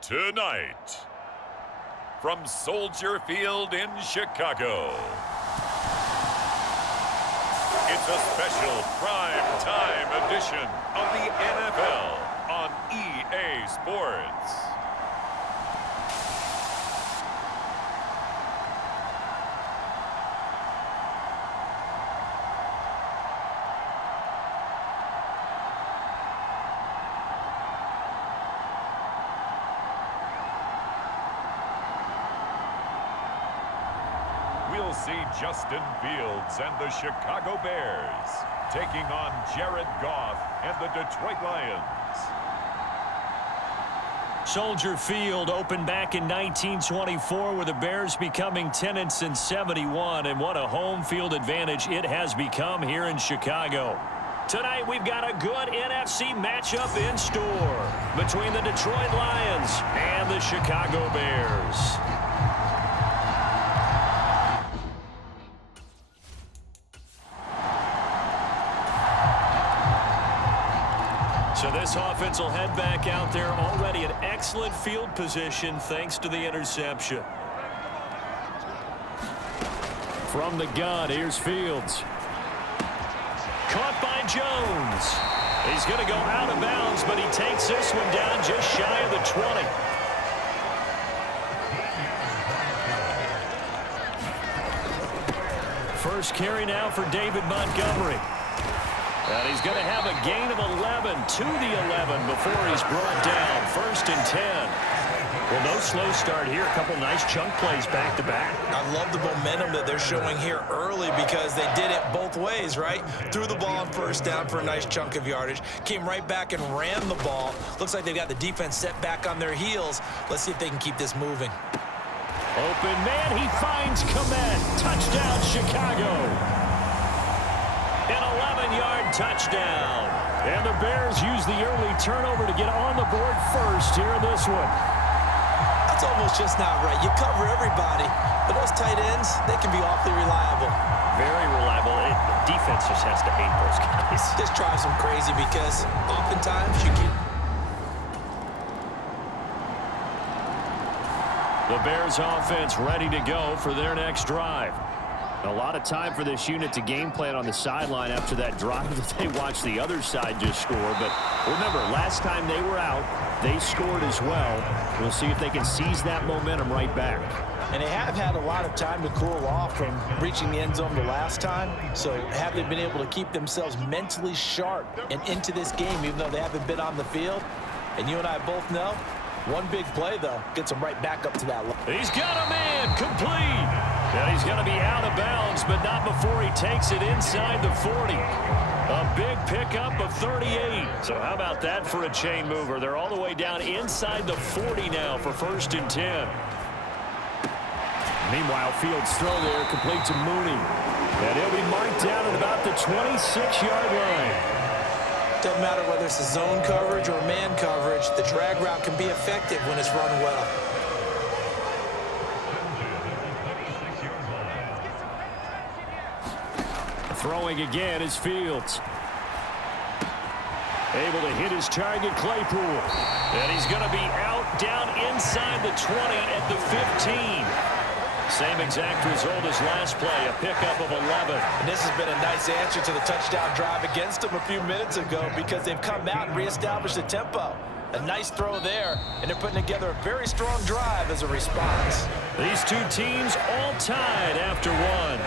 Tonight, from Soldier Field in Chicago, it's a special prime time edition of the NFL on EA Sports. We'll see Justin Fields and the Chicago Bears taking on Jared Goff and the Detroit Lions. Soldier Field opened back in 1924 with the Bears becoming tenants in 71, and what a home field advantage it has become here in Chicago. Tonight we've got a good NFC matchup in store between the Detroit Lions and the Chicago Bears. So this offense will head back out there, already an excellent field position thanks to the interception. From the gun, here's Fields. Caught by Jones. He's going to go out of bounds, but he takes this one down just shy of the 20. First carry now for David Montgomery. And he's going to have a gain of 11 to the 11 before he's brought down. First and 10. Well, no slow start here. A couple nice chunk plays back-to-back. I love the momentum that they're showing here early because they did it both ways, right? Threw the ball on first down for a nice chunk of yardage. Came right back and ran the ball. Looks like they've got the defense set back on their heels. Let's see if they can keep this moving. Open man. He finds Komet. Touchdown, Chicago. An 11-yard touchdown. And the Bears use the early turnover to get on the board first here in this one. That's almost just not right. You cover everybody, but those tight ends, they can be awfully reliable. Very reliable. The defense just has to hate those guys. Just drives them crazy because oftentimes you can. The Bears offense ready to go for their next drive. A lot of time for this unit to game plan on the sideline after that drive that they watched the other side just score. But remember, last time they were out, they scored as well. We'll see if they can seize that momentum right back. And they have had a lot of time to cool off from reaching the end zone the last time. So have they been able to keep themselves mentally sharp and into this game, even though they haven't been on the field? And you and I both know, one big play, though, gets them right back up to that level. He's got a man complete. And he's going to be out of bounds, but not before he takes it inside the 40. A big pickup of 38. So how about that for a chain mover? They're all the way down inside the 40 now for first and 10. Meanwhile, Fields throw there, complete to Mooney. And he'll be marked down at about the 26-yard line. Doesn't matter whether it's a zone coverage or man coverage, the drag route can be effective when it's run well. Throwing again is Fields. Able to hit his target, Claypool. And he's going to be out down inside the 20 at the 15. Same exact result as last play, a pickup of 11. And this has been a nice answer to the touchdown drive against them a few minutes ago because they've come out and reestablished the tempo. A nice throw there, and they're putting together a very strong drive as a response. These two teams all tied after one.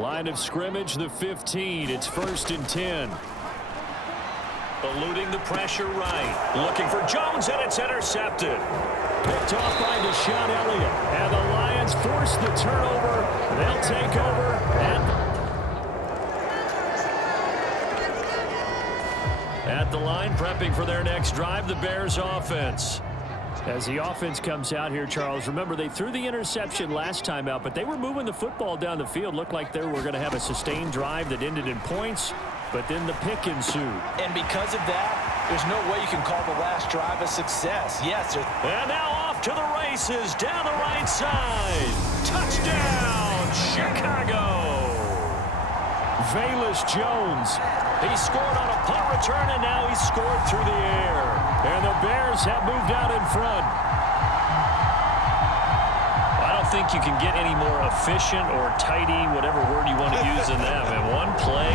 Line of scrimmage, the 15. It's first and 10. Eluding the pressure right. Looking for Jones, and it's intercepted. Picked off by Deshaun Elliott. And the Lions force the turnover. They'll take over. At the line, prepping for their next drive, the Bears offense. As the offense comes out here, Charles, remember they threw the interception last time out, but they were moving the football down the field. Looked like they were going to have a sustained drive that ended in points, but then the pick ensued. And because of that, there's no way you can call the last drive a success. Yes, and now off to the races down the right side. Touchdown, Chicago. Velus Jones. He scored on a punt return, and now he's scored through the air. And the Bears have moved out in front. I don't think you can get any more efficient or tidy, whatever word you want to use in that. In one play.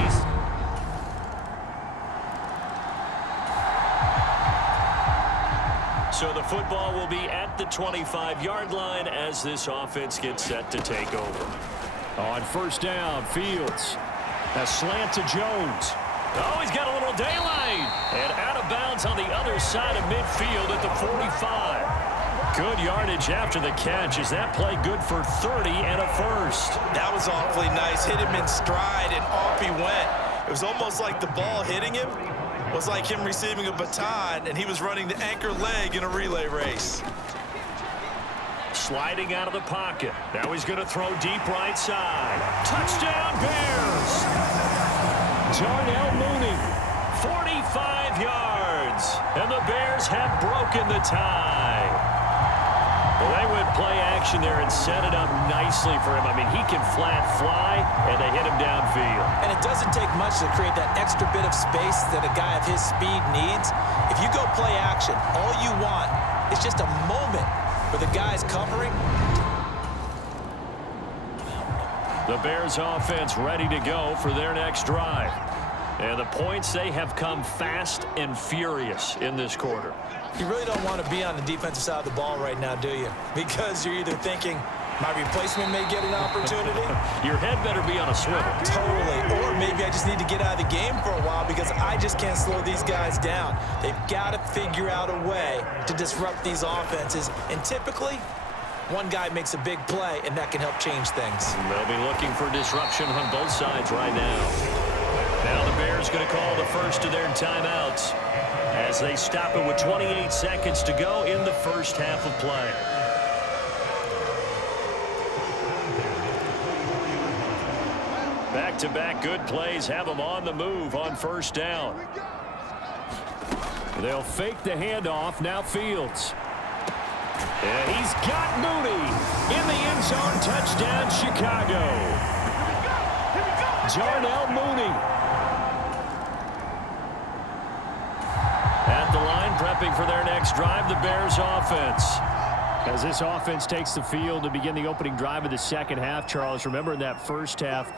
So the football will be at the 25-yard line as this offense gets set to take over. On first down, Fields. A slant to Jones. Oh, he's got a little daylight. And out of bounds on the other side of midfield at the 45. Good yardage after the catch. Is that play good for 30 and a first? That was awfully nice. Hit him in stride, and off he went. It was almost like the ball hitting him was like him receiving a baton, and he was running the anchor leg in a relay race. Sliding out of the pocket. Now he's going to throw deep right side. Touchdown, Bears! Darnell Mooney, 45 yards. And the Bears have broken the tie. Well, they went play action there and set it up nicely for him. I mean, he can flat fly, and they hit him downfield. And it doesn't take much to create that extra bit of space that a guy of his speed needs. If you go play action, all you want is just a moment where the guy's covering. The Bears offense ready to go for their next drive. And the points, they have come fast and furious in this quarter. You really don't want to be on the defensive side of the ball right now, do you? Because you're either thinking, my replacement may get an opportunity. Your head better be on a swivel. Totally. Or maybe I just need to get out of the game for a while because I just can't slow these guys down. They've got to figure out a way to disrupt these offenses. And typically, one guy makes a big play, and that can help change things. They'll be looking for disruption on both sides right now. Now the Bears going to call the first of their timeouts as they stop it with 28 seconds to go in the first half of play. Back-to-back good plays have them on the move on first down. They'll fake the handoff. Now Fields. And he's got Mooney in the end zone. Touchdown, Chicago. Darnell Mooney. At the line, prepping for their next drive, the Bears offense. As this offense takes the field to begin the opening drive of the second half, Charles, remember in that first half,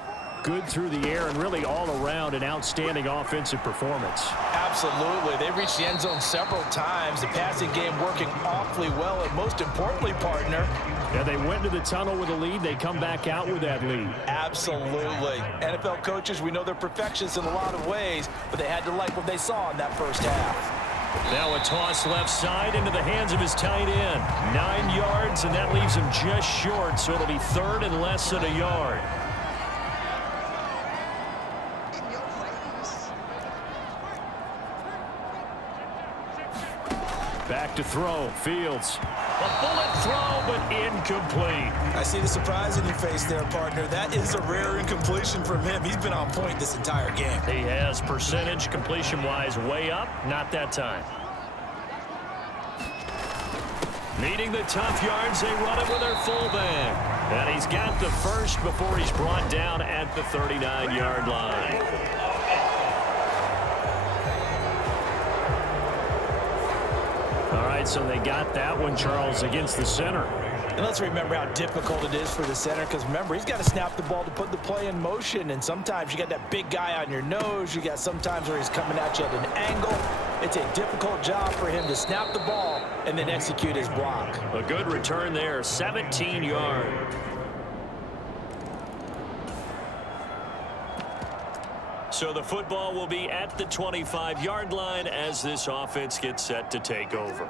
good through the air and really all around an outstanding offensive performance. Absolutely. They reached the end zone several times. The passing game working awfully well, and most importantly, partner, yeah, they went to the tunnel with a lead. They come back out with that lead. Absolutely. NFL coaches, we know they're perfectionists in a lot of ways, but they had to like what they saw in that first half. Now a toss left side into the hands of his tight end. 9 yards, and that leaves him just short, so it'll be third and less than a yard. Back to throw. Fields. A bullet throw, but incomplete. I see the surprise in your face there, partner. That is a rare incompletion from him. He's been on point this entire game. He has percentage completion-wise way up. Not that time. Needing the tough yards, they run it with their fullback. And he's got the first before he's brought down at the 39-yard line. All right, so they got that one, Charles, against the center. And let's remember how difficult it is for the center, because remember, he's got to snap the ball to put the play in motion, and sometimes you got that big guy on your nose. You got sometimes where he's coming at you at an angle. It's a difficult job for him to snap the ball and then execute his block. A good return there, 17 yards. So the football will be at the 25-yard line as this offense gets set to take over.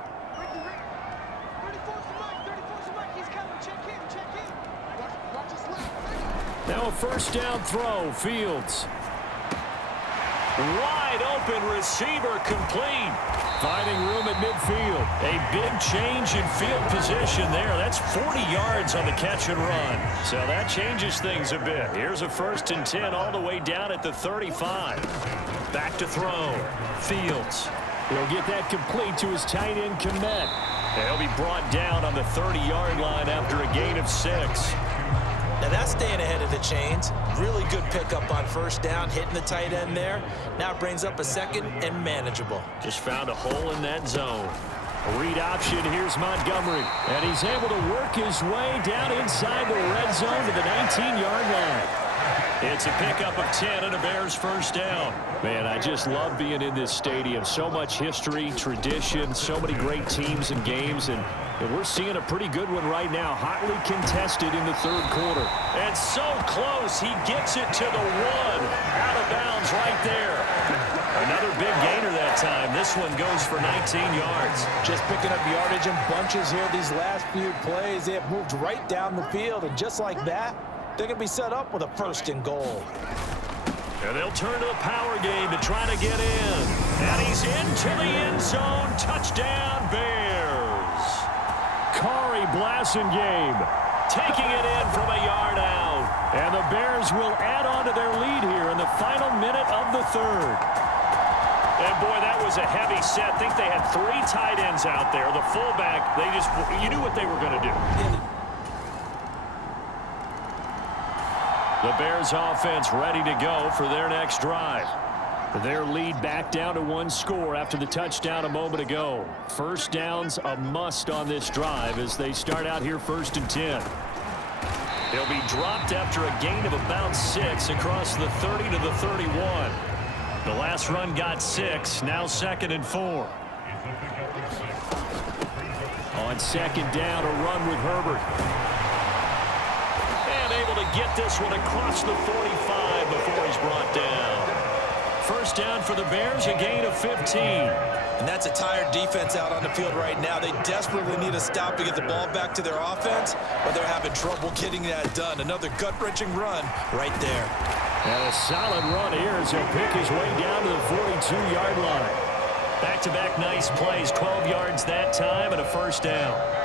Now a first down throw. Fields. Wide open receiver complete. Finding room at midfield. A big change in field position there. That's 40 yards on the catch and run. So that changes things a bit. Here's a 1st and 10 all the way down at the 35. Back to throw. Fields. He'll get that complete to his tight end, Kmet. He'll be brought down on the 30-yard line after a gain of 6. Now that's staying ahead of the chains. Really good pickup on 1st down, hitting the tight end there. Now it brings up a 2nd and manageable. Just found a hole in that zone. A read option, here's Montgomery. And he's able to work his way down inside the red zone to the 19-yard line. It's a pickup of 10 and a Bears 1st down. Man, I just love being in this stadium. So much history, tradition, so many great teams and games, and we're seeing a pretty good one right now, hotly contested in the 3rd quarter. And so close, he gets it to the 1. Out of bounds right there. Another big gainer that time. This one goes for 19 yards. Just picking up yardage in bunches here these last few plays. They have moved right down the field, and just like that, they're going to be set up with a 1st and goal. And they'll turn to the power game to try to get in. And he's into the end zone. Touchdown, Bears. Kari Blasingame taking it in from a yard out. And the Bears will add on to their lead here in the final minute of the 3rd. And boy, that was a heavy set. I think they had 3 tight ends out there. The fullback, you knew what they were going to do. The Bears offense ready to go for their next drive. Their lead back down to 1 score after the touchdown a moment ago. 1st down's a must on this drive as they start out here 1st and 10. They'll be dropped after a gain of about 6 across the 30 to the 31. The last run got 6, now 2nd and 4. On 2nd down, a run with Herbert. Able to get this one across the 45 before he's brought down. 1st down for the Bears, a gain of 15. And that's a tired defense out on the field right now. They desperately need a stop to get the ball back to their offense, but they're having trouble getting that done. Another gut-wrenching run right there. And a solid run here as he'll pick his way down to the 42-yard line. Back-to-back nice plays, 12 yards that time and a 1st down.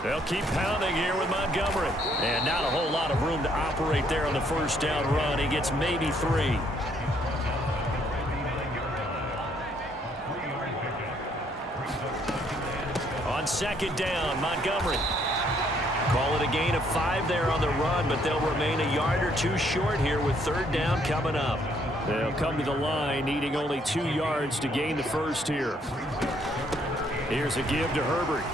They'll keep pounding here with Montgomery. And not a whole lot of room to operate there on the 1st down run. He gets maybe 3. On 2nd down, Montgomery. Call it a gain of 5 there on the run, but they'll remain a yard or 2 short here with 3rd down coming up. They'll come to the line needing only 2 yards to gain the 1st here. Here's a give to Herbert.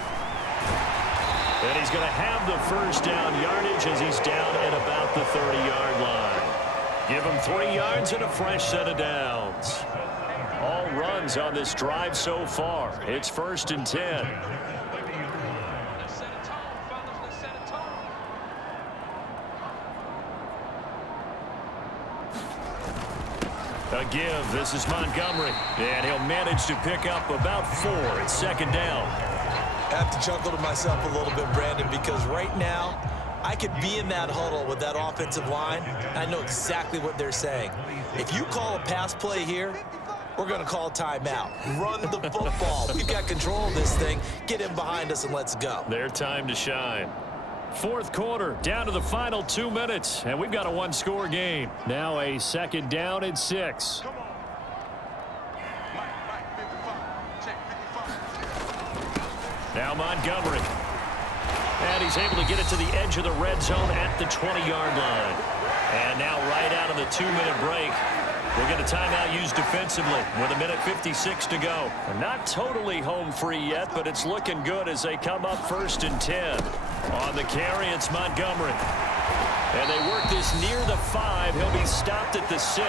And he's going to have the 1st down yardage as he's down at about the 30-yard line. Give him 3 yards and a fresh set of downs. All runs on this drive so far. It's 1st and 10. A give. This is Montgomery. And he'll manage to pick up about 4 at 2nd down. I have to chuckle to myself a little bit, Brandon, because right now I could be in that huddle with that offensive line. I know exactly what they're saying. If you call a pass play here, we're going to call timeout. Run the football. We've got control of this thing. Get in behind us and let's go. Their time to shine. 4th quarter, down to the final 2 minutes, and we've got a 1-score game. Now a 2nd down and 6. Now Montgomery. And he's able to get it to the edge of the red zone at the 20-yard line. And now right out of the 2-minute break, we'll get a timeout used defensively with 1:56 to go. Not totally home free yet, but it's looking good as they come up 1st and 10. On the carry, it's Montgomery. And they work this near the 5. He'll be stopped at the 6.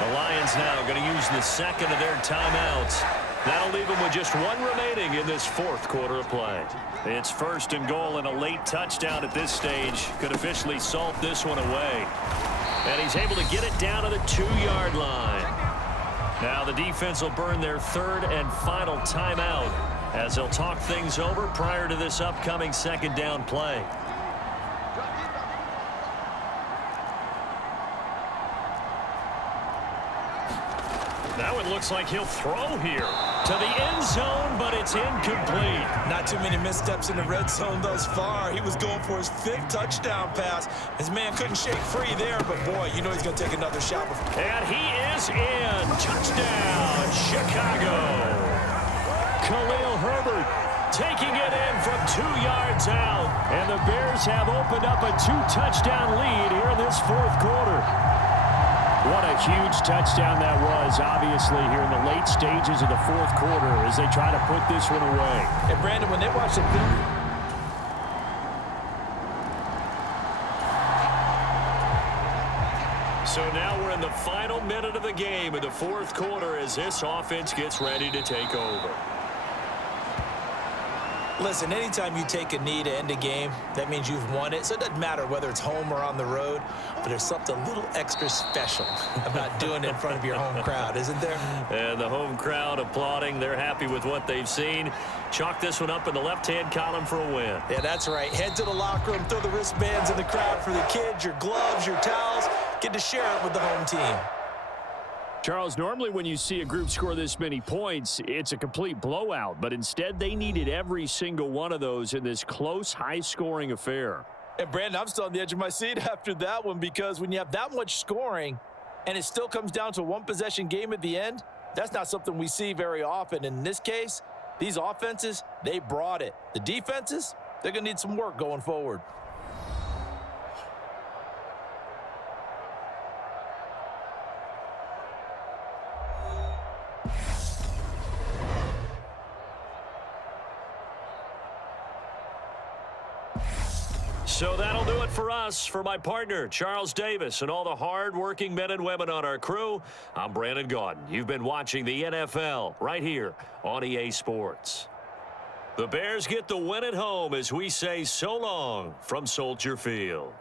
The Lions now going to use the 2nd of their timeouts. That'll leave them with just 1 remaining in this 4th quarter of play. It's 1st and goal, and a late touchdown at this stage could officially salt this one away. And he's able to get it down to the 2-yard line. Now the defense will burn their 3rd and final timeout as they'll talk things over prior to this upcoming 2nd down play. That one looks like he'll throw here to the end zone, but it's incomplete. Not too many missteps in the red zone thus far. He was going for his 5th touchdown pass. His man couldn't shake free there, but boy, you know he's going to take another shot. And he is in. Touchdown, Chicago. Khalil Herbert taking it in from 2 yards out. And the Bears have opened up a 2-touchdown lead here in this 4th quarter. What a huge touchdown that was, obviously, here in the late stages of the 4th quarter as they try to put this one away. And, Brandon, when they watch the film, so now we're in the final minute of the game in the 4th quarter as this offense gets ready to take over. listen, anytime you take a knee to end a game, that means you've won it. So it doesn't matter whether it's home or on the road, but there's something a little extra special about doing it in front of your home crowd, isn't there? And the home crowd applauding. They're happy with what they've seen. Chalk this one up in the left-hand column for a win. Yeah, that's right. Head to the locker room, throw the wristbands in the crowd for the kids, your gloves, your towels. Get to share it with the home team. Charles, normally when you see a group score this many points, it's a complete blowout. But instead, they needed every single one of those in this close, high-scoring affair. And, Brandon, I'm still on the edge of my seat after that one, because when you have that much scoring and it still comes down to a one-possession game at the end, that's not something we see very often. In this case, these offenses, they brought it. The defenses, they're going to need some work going forward. So that'll do it for us. For my partner, Charles Davis, and all the hard-working men and women on our crew, I'm Brandon Gaudin. You've been watching the NFL right here on EA Sports. The Bears get the win at home as we say so long from Soldier Field.